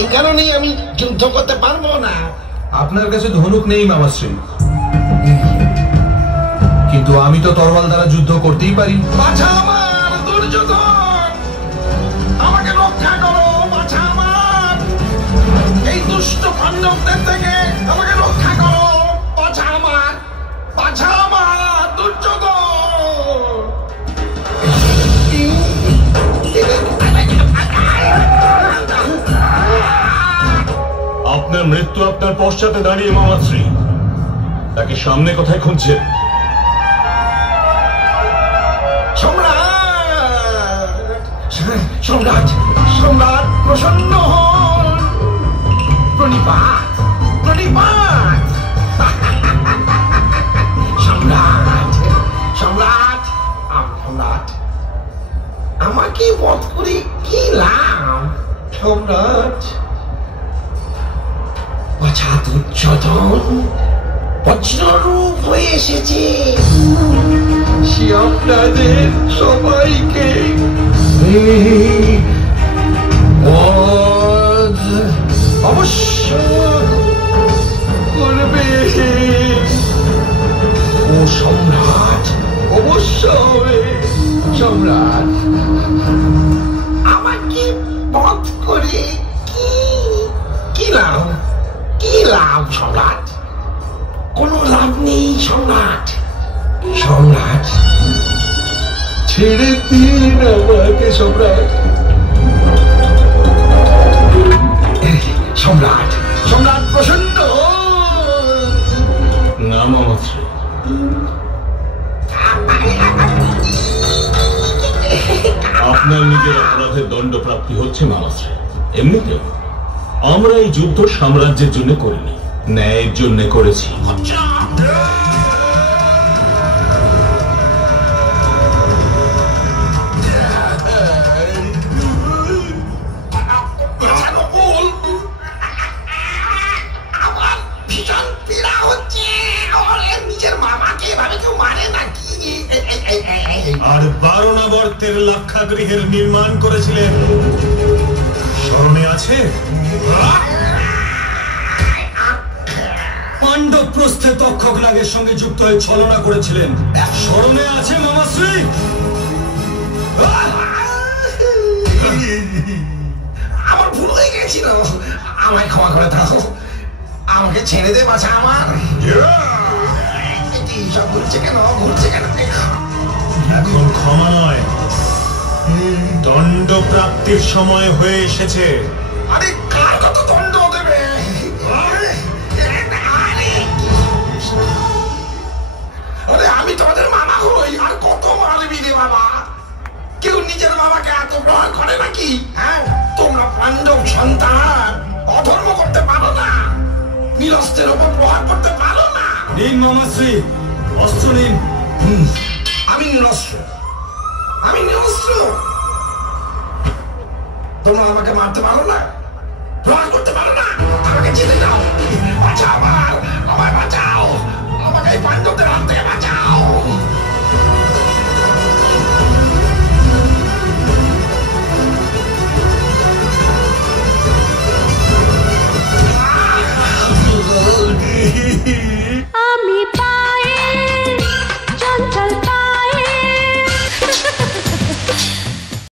এই কারণেই আমি যুদ্ধ করতে পারবো না। আপনার কাছে ধনুক নেই মামাশ্রী, কিন্তু আমি তো তরোয়াল দ্বারা যুদ্ধ করতেই পারি। বাছা আমার দুর্যোধন, আমাকে রক্ষা করো। বাছা আমার, এই দুষ্ট পাণ্ডবদের থেকে আমাকে রক্ষা করো। বাছা আমার, বাছা আমার দুর্যোধন। আপনার মৃত্যু আপনার পশ্চাতে দাঁড়িয়ে মামাশ্রী, তাকে সামনে কোথায় খুঁজছেন? সম্রাট, সম্রাট প্রসন্ন হন। প্রণিপাত, প্রণিপাত। সম্রাট, সম্রাট, সম্রাট, আমাকে বধ করে কি লাভ? সম্রাট, বাছা দুর্যোধন বজ্ররূপ হয়ে এসেছে। সে আপনাদের সবাইকে অবশ্য করবে। ও সম্রাট, অবশ্য হবে। সম্রাট, আমাকে বধ করে কি লাভ? কি লাভ সম্রাট? কোনো লাভ নেই সম্রাট। সম্রাট, ছেড়ে দিন আমাকে সম্রাট। সম্রাট, সম্রাট প্রসন্ন না মামাশ্রী, আপনার নিজের অপরাধের দণ্ড প্রাপ্তি হচ্ছে মামাশ্রী। এমনিতেও আমরা এই যুদ্ধ সাম্রাজ্যের জন্য করিনি, ন্যায়ের জন্য করেছি। আর বারণাবর্তের লাক্ষাগৃহের নির্মাণ করেছিলেন, স্মরণে আছে? পাণ্ডব প্রস্থে তক্ষকনাগের সঙ্গে যুক্ত হয়ে ছলনা করেছিলেন, স্মরণে আছে মামাশ্রী? আমার ভুল হয়ে গেছিল, আমায় ক্ষমা করে দাও। আমাকে ছেড়ে দে বাছা আমার। সব ঘুরছে কেন, ঘুরছে কেন? এখন ক্ষমা নয়, দণ্ড প্রাপ্তির সময় হয়ে এসেছে। আরে কার কত দণ্ড দেবে? আরে আমি তোমাদের মামা হই, আর কত মারবি রে বাবা? কেউ নিজের বাবাকে এত প্রহার করে নাকি? হ্যাঁ, তোমরা পাণ্ডব সন্তান অধর্ম করতে পারো না, নিরস্ত্রের উপর প্রহার করতে পারো না। নিন মামাশ্রী, অস্ত্র নিন। আমি নিরস্ত্র, আমি নিরস্ত্র। তোমরা আমাকে মারতে পারো না, প্রহার করতে পারো না, আমাকে যেতে দাও। বাঁচাও আমার, আমায় বাঁচাও, আমাকে এই পাণ্ডবদের হাত থেকে বাঁচাও।